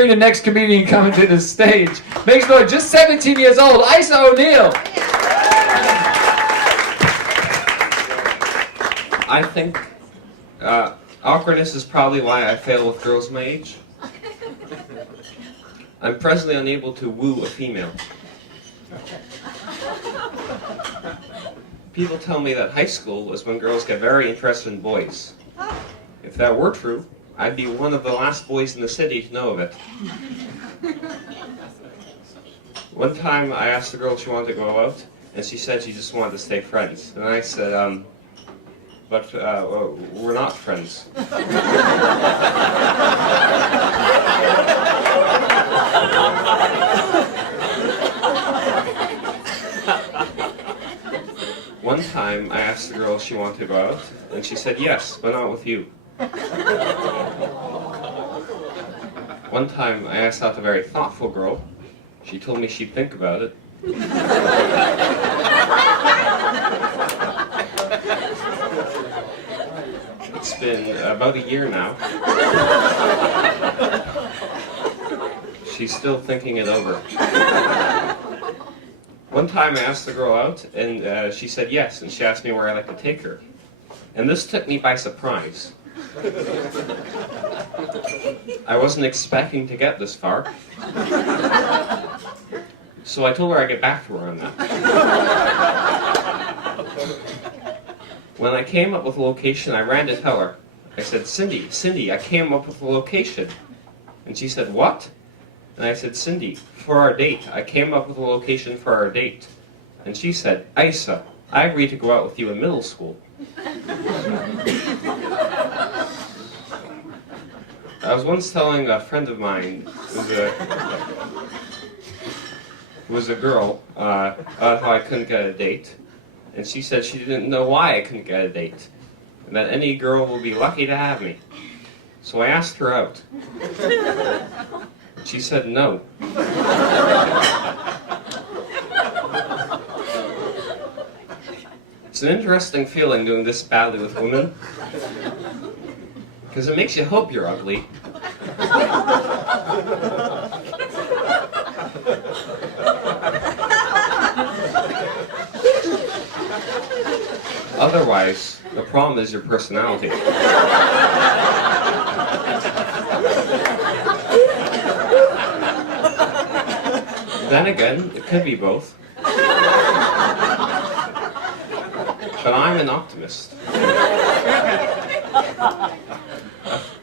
Bring the next comedian coming to the stage. Makes noise, just 17 years old, Aise O'Neill. I think awkwardness is probably why I fail with girls my age. I'm presently unable to woo a female. People tell me that high school is when girls get very interested in boys. If that were true, I'd be one of the last boys in the city to know of it. One time I asked the girl if she wanted to go out, and she said she just wanted to stay friends. And I said, but we're not friends. One time I asked the girl if she wanted to go out, and she said yes, but not with you. One time I asked out a very thoughtful girl. She told me she'd think about it. It's been about a year now. She's still thinking it over. One time I asked the girl out, and she said yes, and she asked me where I'd like to take her. And this took me by surprise. I wasn't expecting to get this far. So I told her I'd get back to her on that. When I came up with a location, I ran to tell her. I said, Cindy, I came up with a location. And she said, what? And I said, Cindy, for our date. I came up with a location for our date. And she said, Aise, I agreed to go out with you in middle school. I was once telling a friend of mine who was a girl how I couldn't get a date. And she said she didn't know why I couldn't get a date. And that any girl will be lucky to have me. So I asked her out. She said no. It's an interesting feeling doing this badly with women. Because it makes you hope you're ugly. Otherwise, the problem is your personality. Then again, it could be both. But I'm an optimist.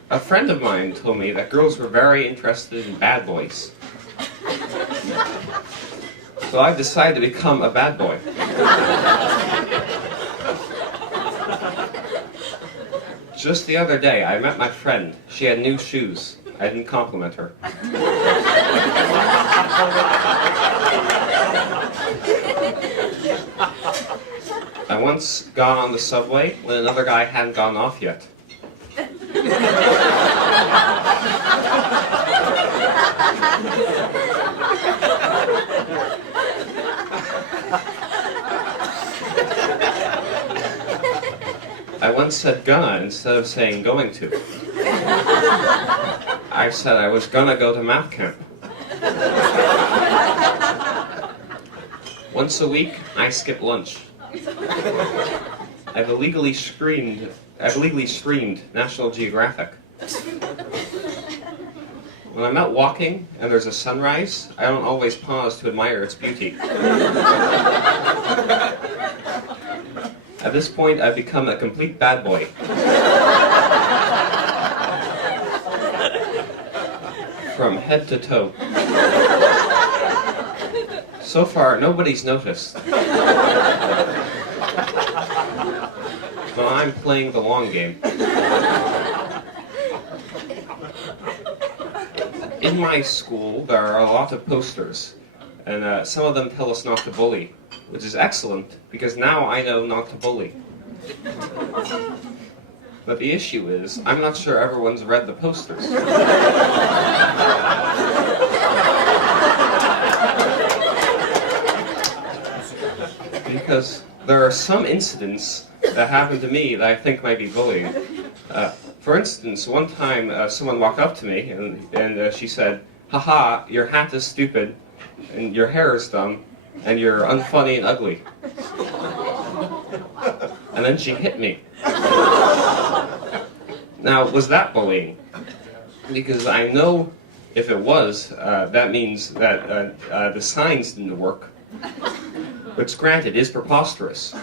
A friend of mine told me that girls were very interested in bad boys. So I decided to become a bad boy. Just the other day, I met my friend. She had new shoes. I didn't compliment her. I once got on the subway when another guy hadn't gotten off yet. I once said gonna instead of saying going to. I said I was gonna go to math camp. Once a week, I skip lunch. I've illegally streamed National Geographic. When I'm out walking and there's a sunrise, I don't always pause to admire its beauty. At this point, I've become a complete bad boy. From head to toe. So far, nobody's noticed. But I'm playing the long game. In my school, there are a lot of posters, and some of them tell us not to bully, which is excellent, because now I know not to bully. But the issue is, I'm not sure everyone's read the posters. Because there are some incidents that happened to me that I think might be bullying. For instance, one time someone walked up to me and she said, "Haha, your hat is stupid, and your hair is dumb, and you're unfunny and ugly." And then she hit me. Now, was that bullying? Because I know if it was, that means that the signs didn't work. Which, granted, is preposterous.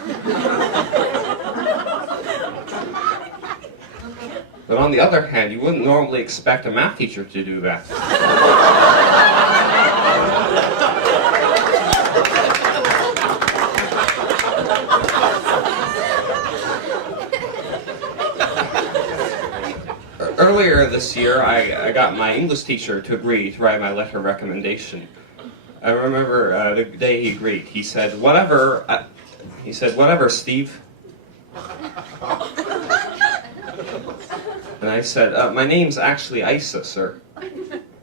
But on the other hand, you wouldn't normally expect a math teacher to do that. Earlier this year, I got my English teacher to agree to write my letter of recommendation. I remember the day he agreed. He said, "Whatever." He said, "Whatever, Steve." And I said, "My name's actually Aise, sir."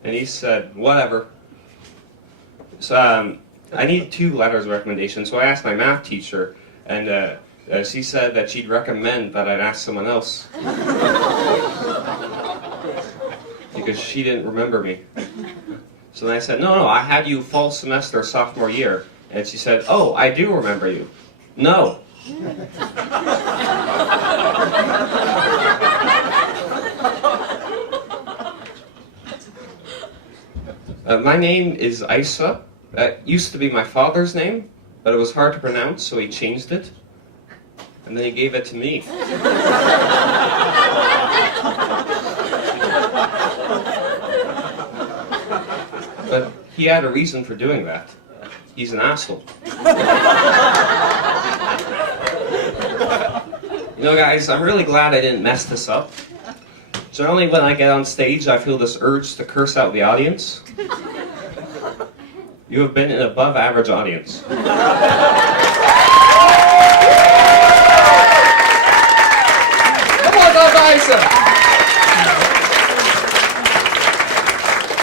And he said, "Whatever." So I need 2 letters of recommendation. So I asked my math teacher, and she said that she'd recommend that I'd ask someone else. Because she didn't remember me. So then I said, no, I had you fall semester sophomore year. And she said, "Oh, I do remember you." No. My name is Aise. That used to be my father's name, but it was hard to pronounce, so he changed it. And then he gave it to me. But he had a reason for doing that. He's an asshole. You know, guys, I'm really glad I didn't mess this up. Generally, when I get on stage, I feel this urge to curse out the audience. You have been an above-average audience. Come on, Aise!